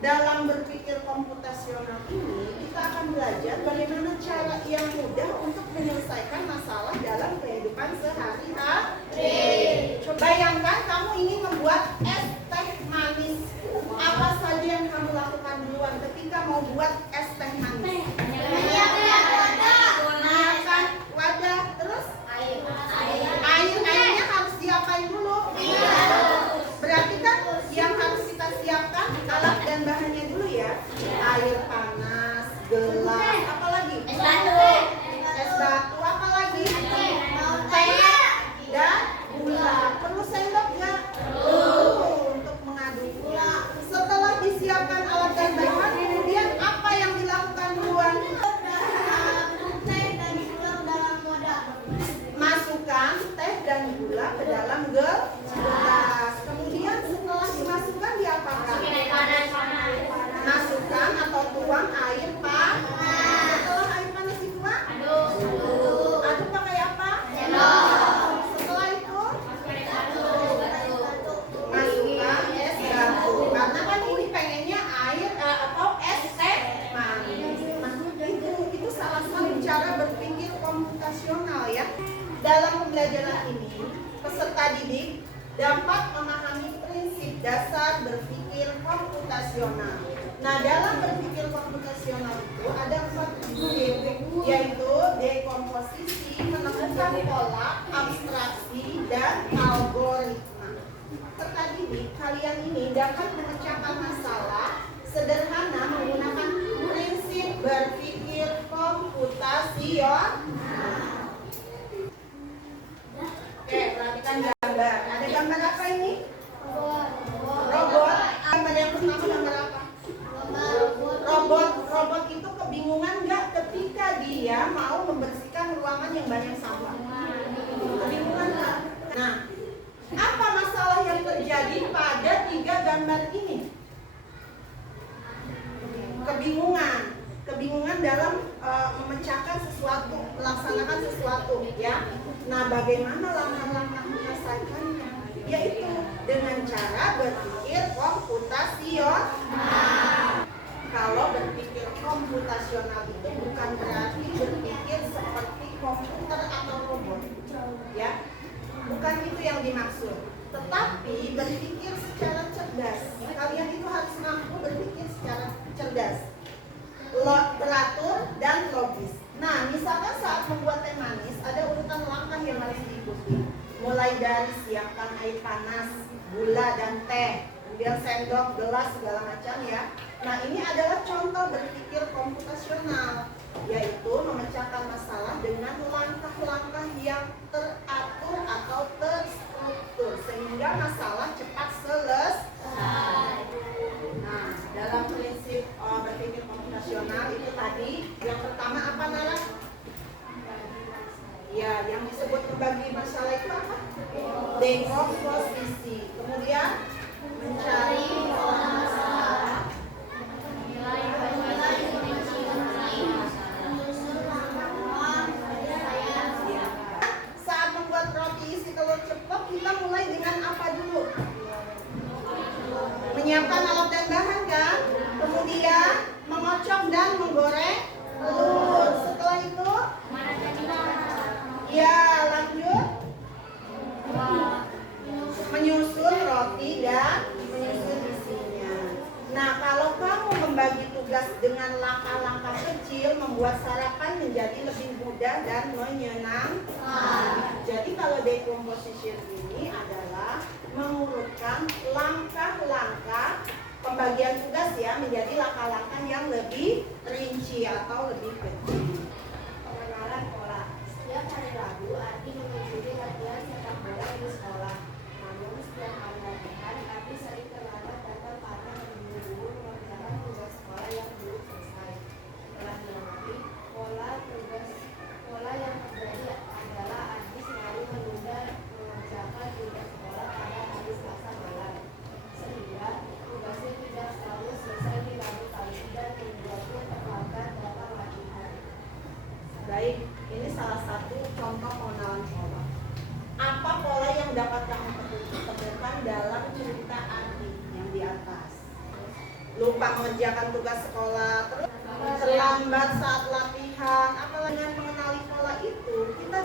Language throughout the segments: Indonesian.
Dalam berpikir komputasional ini, kita akan belajar bagaimana cara yang mudah untuk menyelesaikan masalah dalam kehidupan sehari-hari. Coba bayangkan kamu ingin membuat es teh manis. Apa saja yang kamu lakukan duluan ketika mau buat es teh manis? Menyiapkan wadah, terus airnya harus diapain dulu? Berarti kan yang harus kita siapkan alat dan bahannya dulu ya. Air panas, gelas, apa lagi? Es batu, apa lagi? Teh dan gula. Perlu sendok nggak? Untuk mengaduknya. Setelah disiapkan alat dan bahan, kemudian apa yang dilakukan duluan? Masukkan teh dan gula ke dalam gelas. Kemudian setelah dimasukkan diapakan? Masukkan atau tuang air panas. Setelah air panas dituang, aduk pakai apa? Setelah itu masukkan es batu. Karena kan ini pengennya air atau es teh manis. Itu salah satu cara berpikir komputasional ya. Dalam pembelajaran ini, peserta didik dapat memahami prinsip dasar berpikir komputasional. Nah, dalam berpikir komputasional itu ada 4 unit, yaitu dekomposisi, menemukan pola, abstraksi, dan algoritma. Peserta didik, kalian ini dapat memecahkan masalah sederhana menggunakan prinsip berpikir komputasional. Oke, perhatikan gambar. Ada gambar apa ini? Robot. Gambar yang pertama gambar apa? Robot itu kebingungan nggak ketika dia mau membersihkan ruangan yang banyak sampah? Kebingungan nggak? Nah, apa masalah yang terjadi pada 3 gambar ini? Kebingungan dalam memecahkan sesuatu, melaksanakan sesuatu, ya. Nah, bagaimana langkah-langkah menyelesaikannya? Yaitu dengan cara berpikir komputasional. Kalau berpikir komputasional itu bukan berarti berpikir seperti komputer atau robot, ya. Bukan itu yang dimaksud. Tetapi berpikir secara cerdas. Kalian itu harus mampu berpikir secara cerdas, teratur dan logis. Nah, misalkan saat membuat teh manis ada urutan langkah yang harus diikuti. Mulai dari siapkan air panas, gula dan teh, kemudian sendok, gelas, segala macam ya. Nah, ini adalah contoh berpikir komputasional, yaitu memecahkan masalah dengan langkah-langkah yang teratur atau terstruktur sehingga masalah cepat selesai. Nah, dalam prinsip berpikir komputasional itu tadi yang pertama apa Nara? Ya, yang disebut membagi masalah itu apa? Dekomposisi. Kemudian mencari masalah. Saat membuat roti isi telur ceplok, kita mulai dengan apa dulu? Menyiapkan alat dan bahan kan? Kemudian mengocok dan menggoreng telur. Setelah itu ya lanjut menyusun roti dan menyusun isinya. Nah, kalau kamu membagi tugas dengan langkah-langkah kecil, membuat sarapan menjadi lebih mudah dan menyenangkan. Jadi kalau decomposition ini adalah mengurutkan langkah-langkah pembagian tugas ya menjadi langkah-langkah yang lebih rinci atau lebih kecil. Pengenalan pola. Setiap hari Rabu, Ardi mengikuti latihan sepak bola di sekolah. Namun setiap hari latihan, Ardi sering terlambat datang karena memburu-buru mengerjakan tugas sekolah yang belum selesai. Setelah diamati, pola yang terjadi adalah Ardi selalu menunda mengerjakan tugas sekolah pada hari Selasa malam, sehingga tugasnya tidak selalu selesai di Rabu pagi dan membuatnya terlambat datang latihan. Baik, ini salah satu contoh pengenalan pola. Apa pola yang dapat kamu temukan dalam cerita Ardi yang di atas? Lupa mengerjakan tugas sekolah, terus terlambat saat latihan. Apalagi dengan mengenali pola itu, kita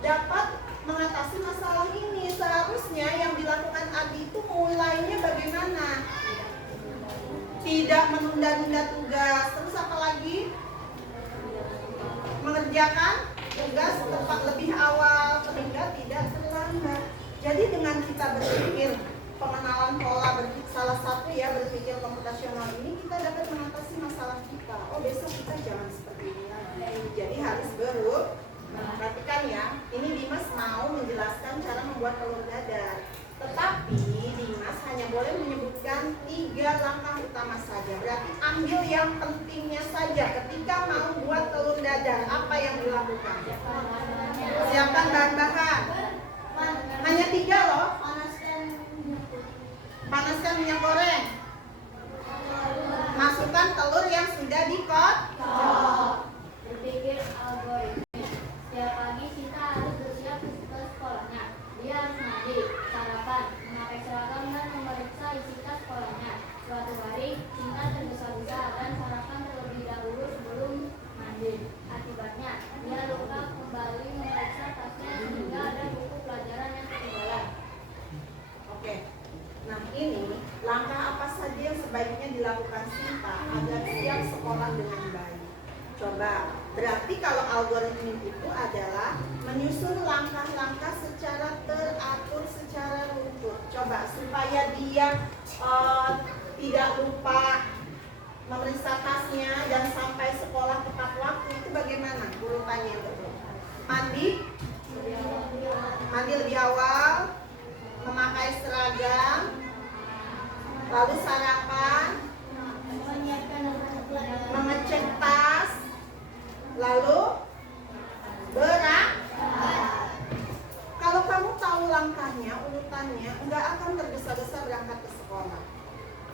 dapat mengatasi masalah ini. Seharusnya yang dilakukan Ardi itu mulainya bagaimana? Tidak menunda-nunda tugas. Terus apa lagi? Mengerjakan tugas tepat lebih awal sehingga tidak terlambat. Jadi dengan kita berpikir pengenalan pola salah satu ya berpikir komputasional ini kita dapat mengatasi masalah kita. Oh besok kita jangan seperti ini lagi. Jadi harus berubah. Perhatikan ya, ini Dimas mau menjelaskan cara membuat telur dadar. Tetapi Dimas hanya boleh menyebutkan 3 langkah utama saja. Berarti ambil yang pentingnya saja. Ketika mau buat telur dadar, apa yang dilakukan? Siapkan bahan-bahan. Hanya 3 loh. Panaskan minyak goreng. Masukkan telur yang sudah dikocok. Berpikir algoritma. Setiap pagi kita harus bersiap ke sekolahnya. Dia harus mandi, sarapan, memakai seragam dan memeriksa isi tas sekolahnya. Suatu hari, Cinta tergesa-gesa dan sarapan terlebih dahulu sebelum mandi. Akibatnya, dia lupa kembali memeriksa tasnya sehingga ada buku pelajaran yang ketinggalan. Oke. Nah ini langkah apa saja yang sebaiknya dilakukan Sinta agar siap sekolah dengan baik. Coba, berarti kalau algoritma itu adalah menyusun langkah-langkah secara teratur, secara runtut. Coba supaya dia tidak lupa memeriksa tasnya dan sampai sekolah tepat waktu itu bagaimana urutannya betul? Mandi lebih awal, memakai seragam, lalu sarapan, mengecek tas, lalu berangkat. Kalau kamu tahu langkahnya, urutannya, enggak akan tergesa-gesa berangkat ke sekolah.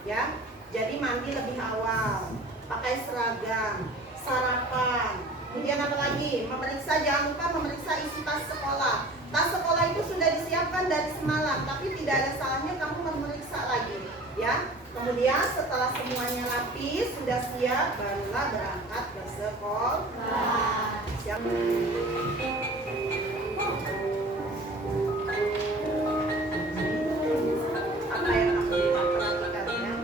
Ya, jadi mandi lebih awal, pakai seragam, sarapan. Kemudian apa lagi? Memeriksa, jangan lupa memeriksa isi tas sekolah. Tas sekolah itu sudah disiapkan dari semalam, tapi tidak ada salahnya kamu memeriksa lagi, ya. Kemudian setelah semuanya rapi, sudah siap, barulah berangkat ke sekolah. Siap. Apa yang kamu perhatikan ya?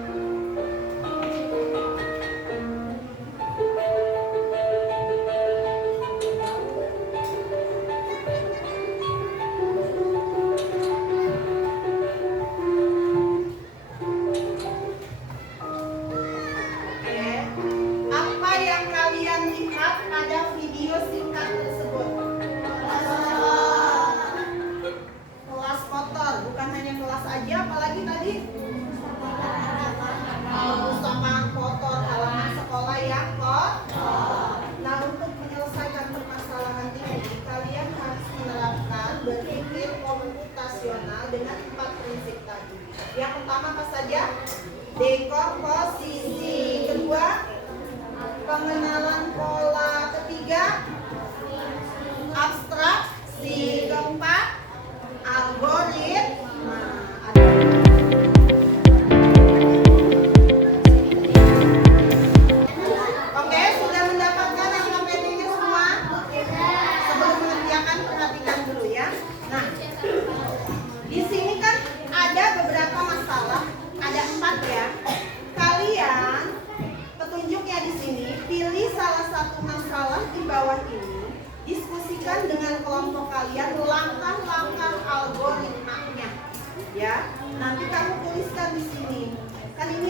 Berpikir komputasional dengan 4 prinsip tadi. Yang pertama apa saja? Dekomposisi. Kedua, pengenalan pola. Ketiga, abstraksi. Keempat, algoritma. Oke, sudah mendapatkan angka pendeknya semua? Sebelum mengerjakan perhatikan dulu ya. Nah, di sini kan ada beberapa masalah, ada 4 ya. Kalian petunjuknya di sini, pilih salah satu masalah di bawah ini, diskusikan dengan kelompok kalian langkah-langkah algoritmanya. Ya, nanti kamu tuliskan di sini. Kan ini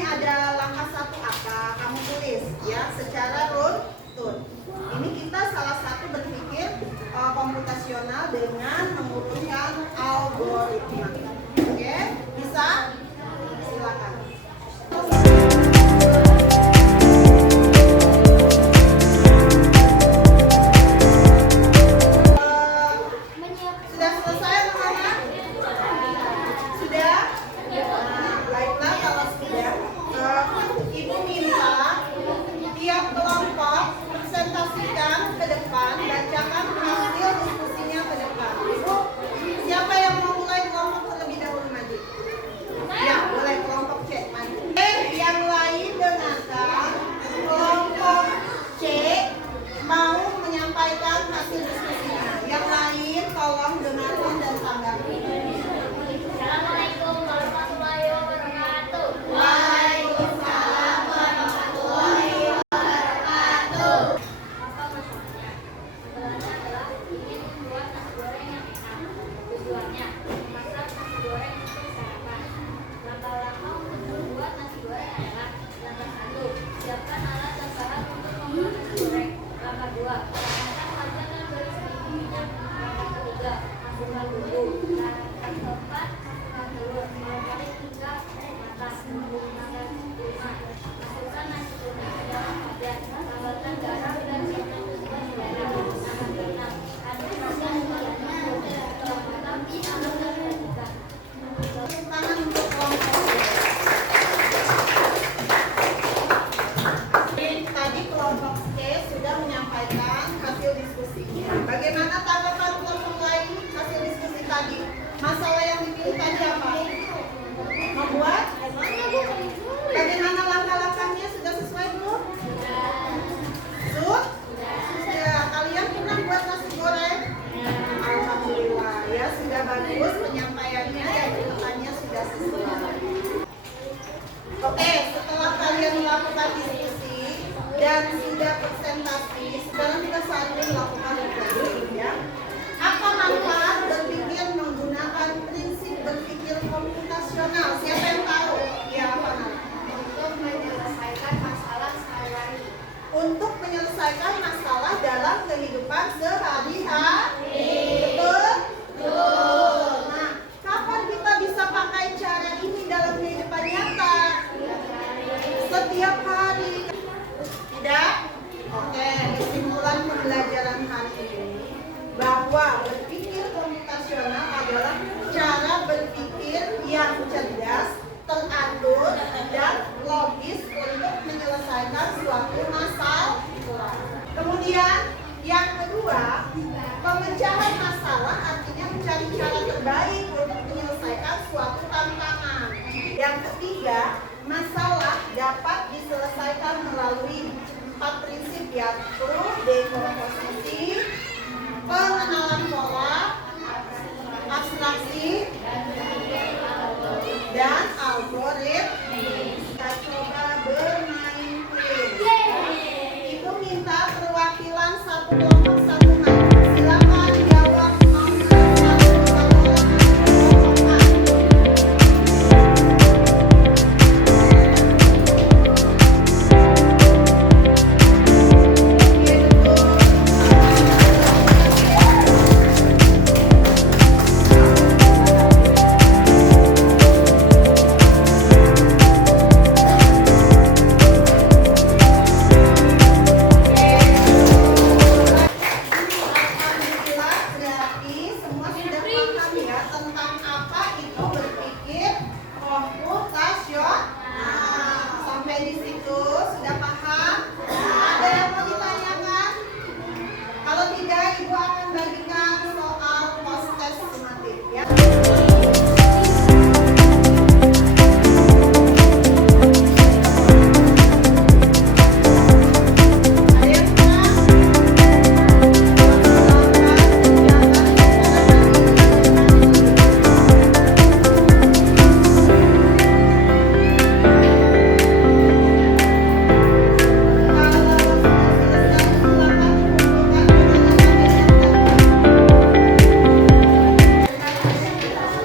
Oke, setelah kalian melakukan diskusi dan sudah presentasi, sekarang kita saatnya melakukan refleksi ya. Apa manfaat berpikir menggunakan prinsip berpikir komputasional? Siapa yang tahu? Ya, apa namanya? Untuk menyelesaikan masalah sehari-hari. Untuk menyelesaikan masalah dalam kehidupan sehari-hari. Betul? Betul. Nah, kapan kita bisa pakai cara ini dalam kehidupan nyata? Setiap hari. Tidak? Oke, kesimpulan pembelajaran hari ini bahwa berpikir komputasional adalah cara berpikir yang cerdas, teratur, dan logis untuk menyelesaikan suatu masalah. Kemudian yang kedua, pemecahan masalah artinya mencari cara terbaik untuk menyelesaikan suatu tantangan. Yang ketiga, masalah dapat diselesaikan melalui 4 prinsip, yaitu dekomposisi, pengenalan pola, abstraksi, dan algoritma. Kita coba bermain quiz. Ibu minta perwakilan satu kelompok satu maju. Silakan jawab mau satu orang. Alhamdulillah, berarti semua sudah paham ya tentang apa itu berpikir komputasional. Sampai di situ sudah paham? Ada yang mau ditanyakan? Kalau tidak, Ibu akan bagikan soal post test sumatif ya. Ada yang kurang?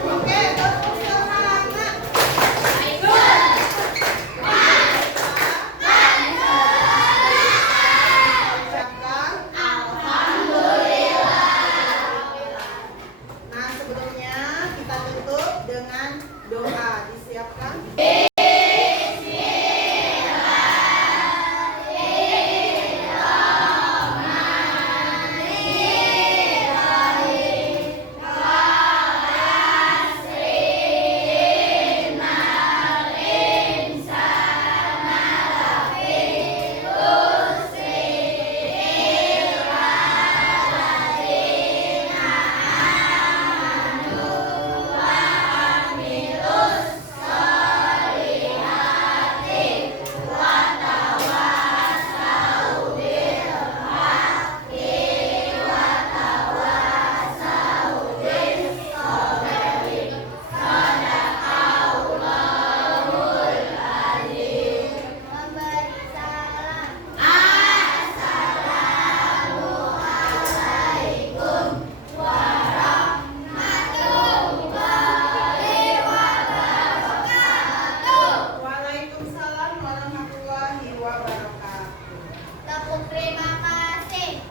Oke, terus semangat. Ucapkan Nah, sebelumnya kita tutup dengan doa. Disiapkan? Memberi salam. Waalaikumsalam warahmatullahi wabarakatuh. Tepuk terima kasih.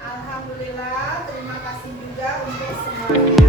Alhamdulillah, terima kasih juga untuk semuanya.